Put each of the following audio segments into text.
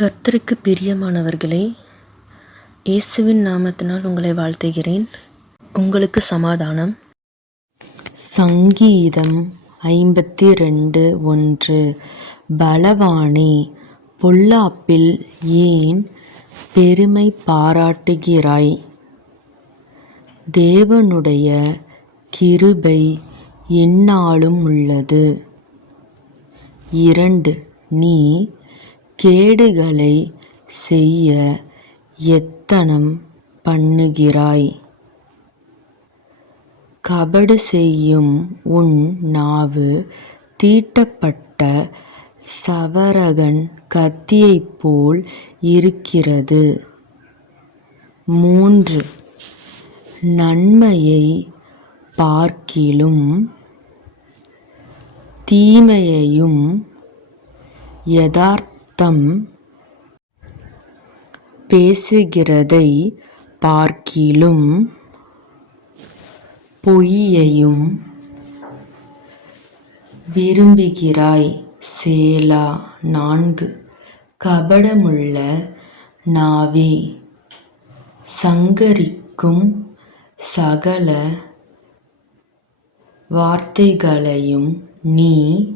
கர்த்தருக்கு பிரியமானவர்களே, இயேசுவின் நாமத்தினால் உங்களை வாழ்த்துகிறேன். உங்களுக்கு சமாதானம். சங்கீதம் 52:1. பலவானே, பொல்லாப்பில் ஏன் பெருமை பாராட்டுகிறாய்? தேவனுடைய கிருபை எந்நாளும் உள்ளது. 2. நீ கேடுகளை செய்ய எத்தனம் பண்ணுகிறாய்? கபடு செய்யும் உன் நாவு தீட்டப்பட்ட சவரகன் கத்தியைப் போல் இருக்கிறது. 3. நன்மையை பார்க்கிலும் தீமையையும் யதார்த்தம் பேசுகிறதை பார்க்கிலும் பொய்யையும் விரும்புகிறாய். சேலா. 4. கபடமுள்ள நாவே, சங்கரிக்கும் சகல வார்த்தைகளையும் நீ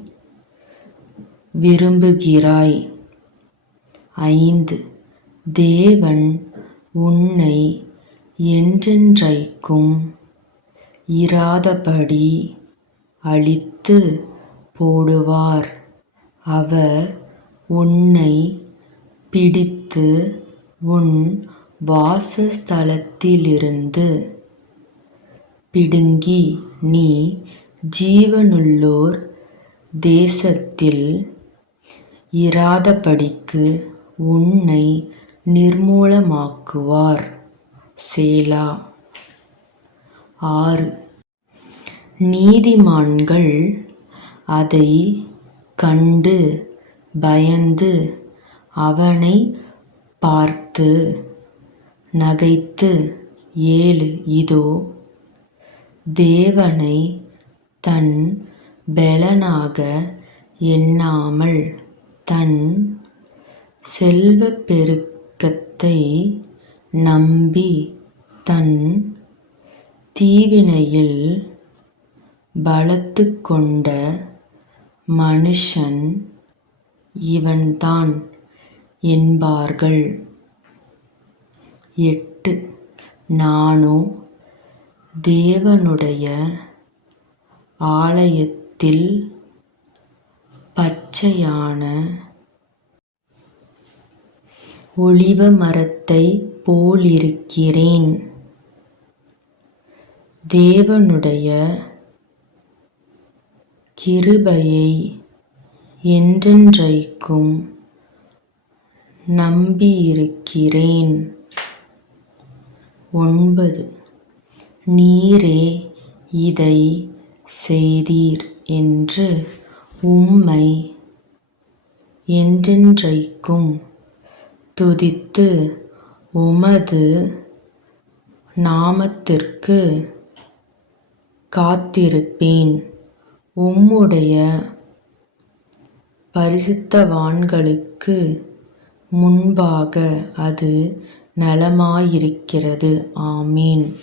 விரும்புகிறாய். 5. தேவன் உன்னை என்றென்றைக்கும் இராதபடி அழித்து போடுவார். அவர் உன்னை பிடித்து உன் வாசஸ்தலத்திலிருந்து பிடுங்கி நீ ஜீவனுள்ளோர் தேசத்தில் இராதபடிக்கு உன்னை நிர்மூலமாக்குவார். சேலா. 6. நீதிமான்கள் அதைக் கண்டு பயந்து அவனைப் பார்த்து நகைத்து 7. இதோ, தேவனைத் தன் பெலனாக எண்ணாமல் தன் செல்வப் பெருக்கத்தை நம்பி தன் தீவினையில் பலத்துக்கொண்ட மனுஷன் இவன்தான் என்பார்கள். 8. நானோ தேவனுடைய ஆலயத்தில் பச்சையான ஒலிவ மரத்தைப் போலிருக்கிறேன். தேவனுடைய கிருபையை என்றென்றைக்கும் நம்பியிருக்கிறேன். 9. நீரே இதைச் செய்தீர் என்று உம்மை என்றென்றைக்கும் துதித்து உமது நாமத்திற்குக் காத்திருப்பேன். உம்முடைய பரிசுத்தவான்களுக்கு முன்பாக அது நலமாயிருக்கிறது. ஆமென்.